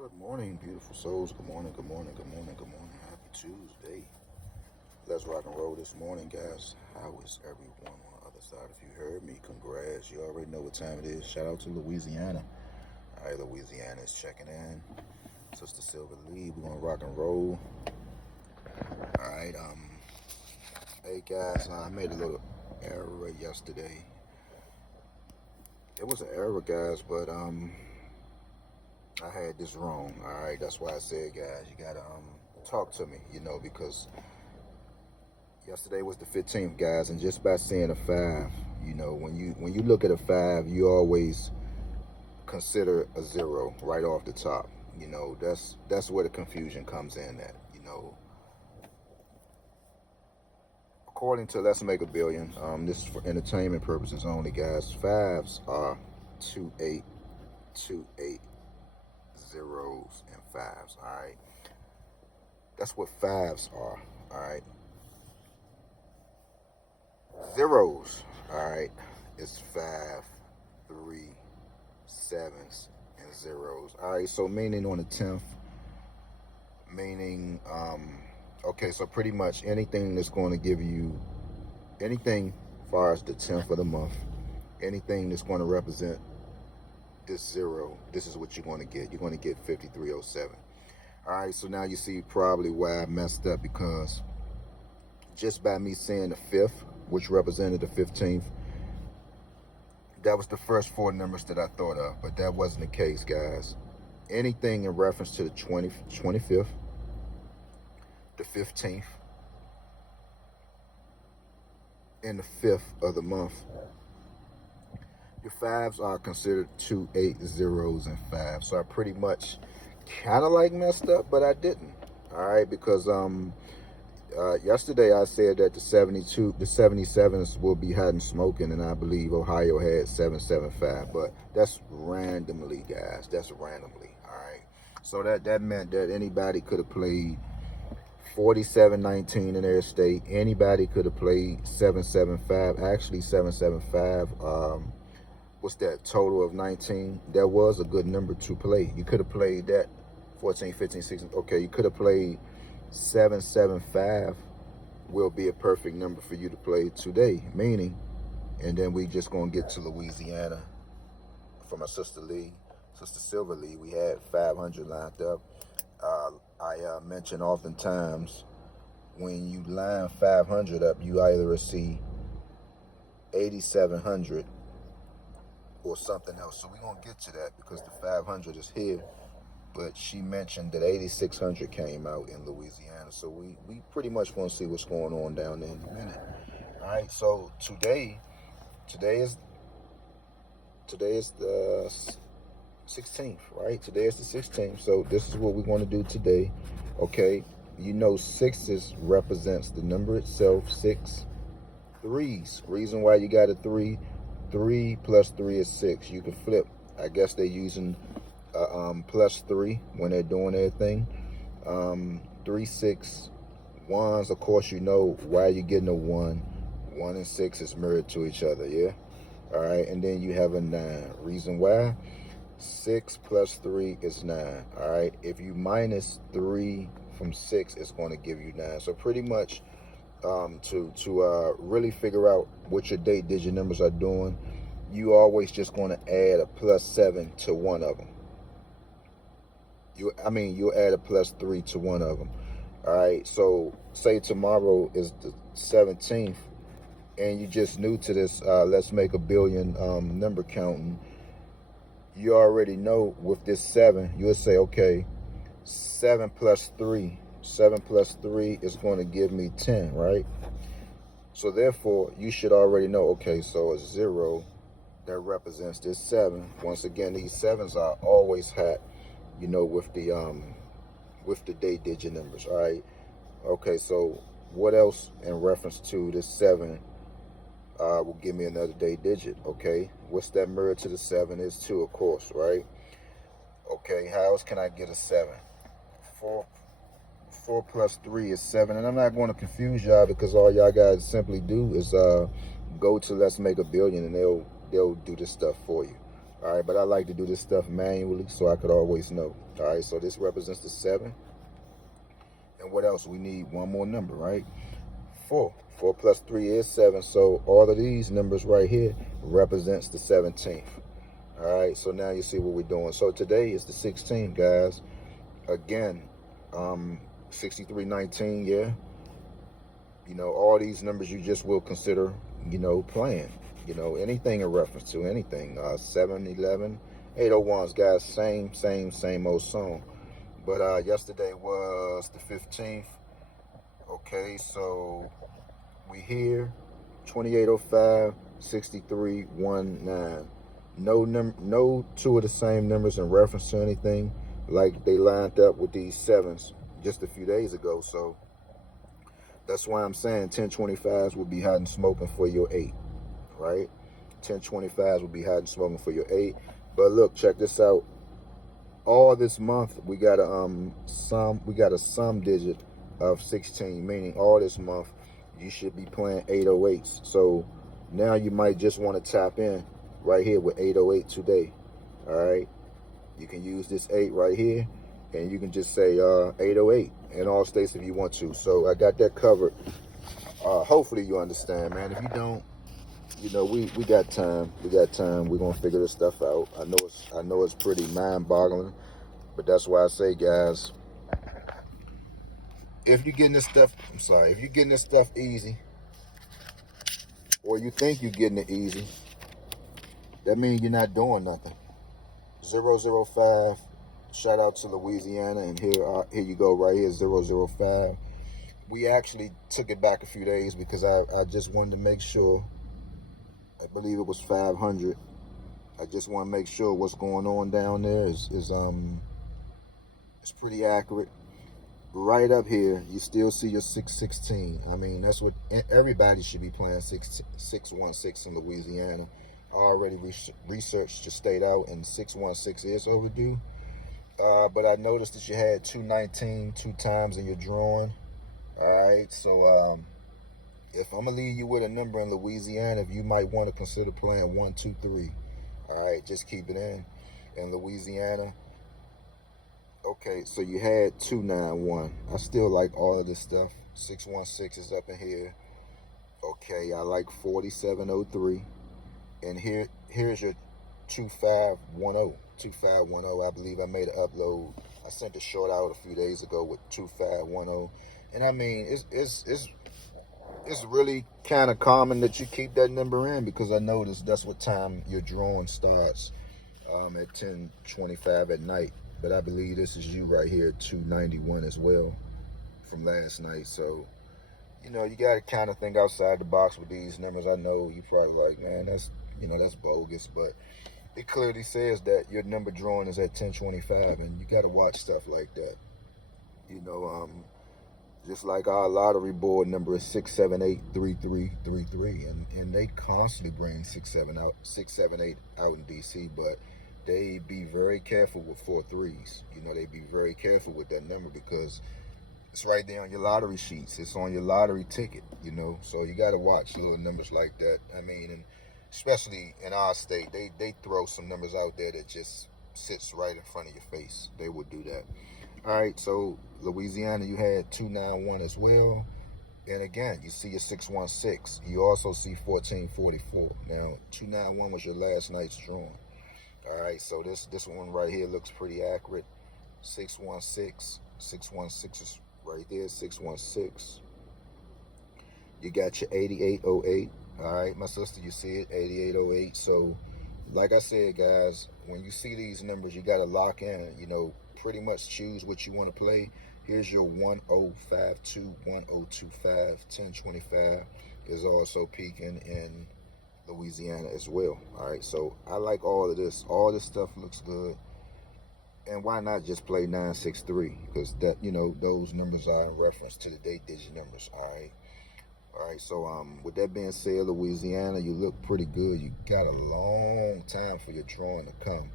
Good morning, beautiful souls. Good morning, good morning, good morning, good morning. Happy Tuesday. Let's rock and roll this morning, guys. How is everyone on the other side? If you heard me, congrats. You already know what time it is. Shout out to Louisiana. All right, Louisiana is checking in. Sister Silver Lee, we're gonna rock and roll. All right, hey guys, I made a little error yesterday. It was an error, guys, but I had this wrong. All right, that's why I said, guys, you gotta talk to me, because yesterday was the 15th, guys, and just by seeing a five, when you look at a five, you always consider a zero right off the top. That's where the confusion comes in at. According to Let's Make a Billion, this is for entertainment purposes only, guys. Fives are two eight, two eight, zeros, and fives. All right, that's what fives are. All right, zeros. All right, is five, three, sevens, and zeros. All right, so meaning on the 10th, meaning okay, so pretty much anything that's going to give you anything as far as the 10th of the month, anything that's going to represent this zero, this is what you're going to get. You're going to get 5307. All right, so now you see probably why I messed up, because just by me saying the fifth, which represented the 15th, that was the first four numbers that I thought of, but that wasn't the case, guys. Anything in reference to the 25th, the 15th, and the 5th of the month, your fives are considered 2, 8, zeros, and fives. So I pretty much kind of like messed up, but I didn't. All right, because yesterday I said that the 77s will be hot and smoking, and I believe Ohio had 775, but that's randomly, guys. That's randomly. All right, so that meant that anybody could have played 47-19 in their state. Anybody could have played 775. Actually, 775. What's that total of 19? That was a good number to play. You could have played that 14, 15, 16. Okay, you could have played 775. Will be a perfect number for you to play today, meaning, and then we just gonna get to Louisiana for my sister Lee, Sister Silver Lee. We had 500 lined up. I mention oftentimes when you line 500 up, you either see 8,700 or something else. So we're going to get to that because the 500 is here. But she mentioned that 8,600 came out in Louisiana. So we pretty much going to see what's going on down there in a minute. All right, so today is the 16th, right? Today is the 16th. So this is what we're going to do today. Okay, sixes represents the number itself. 6 threes. Reason why you got a 3. 3 plus 3 is 6. You can flip. I guess they're using plus 3 when they're doing their thing. 3, 6, 1s. Of course, why you're getting a 1. 1 and 6 is mirrored to each other, yeah? All right, and then you have a 9. Reason why? 6 plus 3 is 9. All right, if you minus 3 from 6, it's going to give you 9. So pretty much to really figure out what your date digit numbers are doing, you always just going to add a plus 7 to one of them. You'll add a plus 3 to one of them. All right, so say tomorrow is the 17th, and you just new to this Let's Make a Billion number counting. You already know with this 7, you'll say, okay, 7 plus 3. 7 plus 3 is going to give me 10, right? So therefore, you should already know, okay, so a 0 that represents this 7. Once again, these 7s are always hot, with the date digit numbers, all right? Okay, so what else in reference to this 7 will give me another date digit, okay? What's that mirror to the 7 is 2, of course, right? Okay, how else can I get a 7? 4 plus 3 is 7, and I'm not going to confuse y'all because all y'all guys simply do is go to Let's Make a Billion, and they'll do this stuff for you. All right, but I like to do this stuff manually so I could always know. All right, so this represents the 7. And what else? We need one more number, right? 4. 4 plus 3 is 7. So all of these numbers right here represents the 17th. All right, so now you see what we're doing. So today is the 16th, guys. Again, 6319, yeah. You know, all these numbers you just will consider, you know, playing. You know, anything in reference to anything. 711, 801s, guys, same old song. But yesterday was the 15th. Okay, so we here, 2805, 6319. No two of the same numbers in reference to anything, like they lined up with these 7s just a few days ago. So that's why I'm saying 1025s will be hot and smoking for your 8, right? 1025s will be hot and smoking for your 8. But look, check this out. All this month we got a sum digit of 16, meaning all this month you should be playing 808s. So now you might just want to tap in right here with 808 today. All right, you can use this 8 right here, and you can just say 808 in all states if you want to. So I got that covered. Hopefully you understand, man. If you don't, you know, we got time. We got time. We're gonna figure this stuff out. I know it's pretty mind-boggling, but that's why I say, guys, if you're getting this stuff, if you're getting this stuff easy, or you think you're getting it easy, that means you're not doing nothing. 005. Shout out to Louisiana, and here you go right here, 005. We actually took it back a few days because I just wanted to make sure. I believe it was 500. I just want to make sure what's going on down there is it's pretty accurate. Right up here, you still see your 616. I mean, that's what everybody should be playing, 616 in Louisiana. I already researched the state out, and 616 is overdue. But I noticed that you had 219 2 times in your drawing. All right, so if I'm gonna leave you with a number in Louisiana, if you might want to consider playing 123. All right, just keep it in Louisiana. Okay, so you had 291. I still like all of this stuff. 616 is up in here. Okay, I like 4703. And here's your 2510. 2510. I believe I made an upload. I sent a short out a few days ago with 2510. And I mean, it's really kind of common that you keep that number in, because I noticed that's what time your drawing starts, at 10:25 at night. But I believe this is you right here, 291 as well, from last night. So, you know, you got to kind of think outside the box with these numbers. I know you probably like, man, that's bogus, but it clearly says that your number drawing is at 10:25, and you got to watch stuff like that. You know, just like our lottery board number is 6783333, and they constantly bring 678 out in DC, but they be very careful with 4 3s. You know, they be very careful with that number because it's right there on your lottery sheets. It's on your lottery ticket, you know. So you got to watch little numbers like that. I mean, and especially in our state, they throw some numbers out there that just sits right in front of your face. They would do that. All right, so Louisiana, you had 291 as well. And again, you see your 616. You also see 1444. Now, 291 was your last night's drawing. All right, so this one right here looks pretty accurate. 616. 616 is right there, 616. You got your 8808. All right, my sister, you see it, 8808. So, like I said, guys, when you see these numbers, you got to lock in, you know, pretty much choose what you want to play. Here's your 1052, 1025, 1025 is also peaking in Louisiana as well. All right, so I like all of this. All this stuff looks good. And why not just play 963? Because that, you know, those numbers are in reference to the 8-digit numbers. All right. All right, so with that being said, Louisiana, you look pretty good. You got a long time for your drawing to come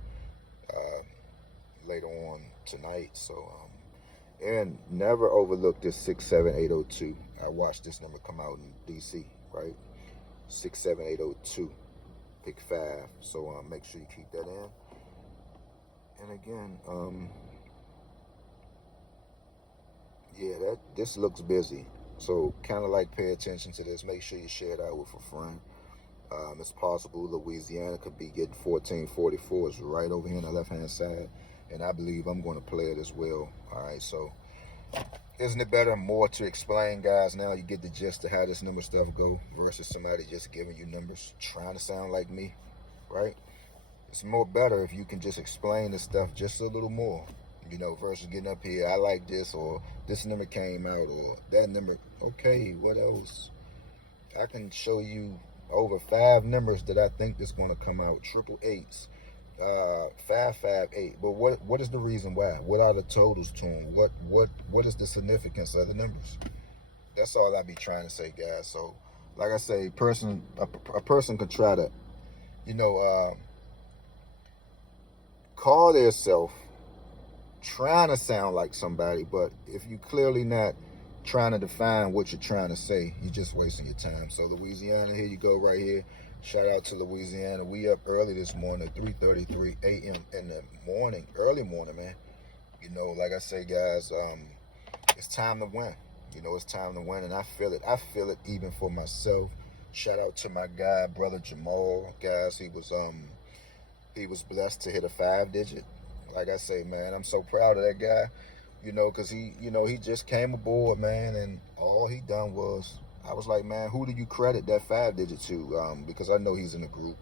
later on tonight. So, and never overlook this 67802. I watched this number come out in DC, right? 67802. pick 5. So make sure you keep that in. And again, yeah, this looks busy. So kind of like pay attention to this. Make sure you share it out with a friend. It's possible Louisiana could be getting 1444. It's right over here on the left-hand side. And I believe I'm going to play it as well. All right, so isn't it better, more to explain, guys? Now you get the gist of how this number stuff go versus somebody just giving you numbers, trying to sound like me, right? It's more better if you can just explain this stuff just a little more, you know, versus getting up here, I like this, or this number came out, or that number. Okay, what else? I can show you over 5 numbers that I think that's going to come out. Triple eights, 558. But what is the reason why? What are the totals to them? What is the significance of the numbers? That's all I be trying to say, guys. So, like I say, a person could try to, you know, call themselves trying to sound like somebody, but if you clearly not trying to define what you're trying to say, you're just wasting your time. So Louisiana, here you go right here. Shout out to Louisiana. We up early this morning, 3:33 a.m. in the morning, early morning, man. You know, like I say, guys, it's time to win. You know, it's time to win, and I feel it. I feel it even for myself. Shout out to my guy, brother Jamal, guys. He was blessed to hit a 5-digit. Like I say, man, I'm so proud of that guy. You know, because he just came aboard, man, and all he done was, I was like, man, who do you credit that 5-digit to? Because I know he's in the group.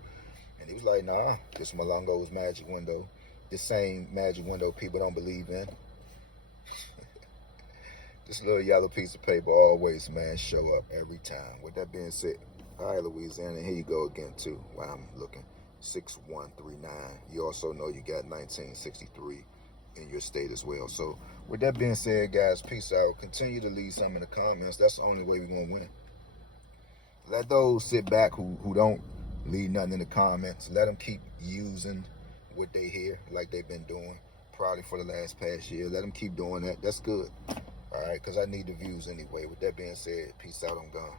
And he was like, nah, this Malongo's magic window. The same magic window people don't believe in. This little yellow piece of paper always, man, show up every time. With that being said, all right, Louisiana, here you go again, too, while I'm looking. 6139. You also know you got 1963 in your state as well. So with that being said, guys, peace out. Continue to leave some in the comments. That's the only way we're going to win. Let those sit back who don't leave nothing in the comments. Let them keep using what they hear like they've been doing probably for the past year. Let them keep doing that. That's good. All right, because I need the views anyway. With that being said, peace out. I'm gone.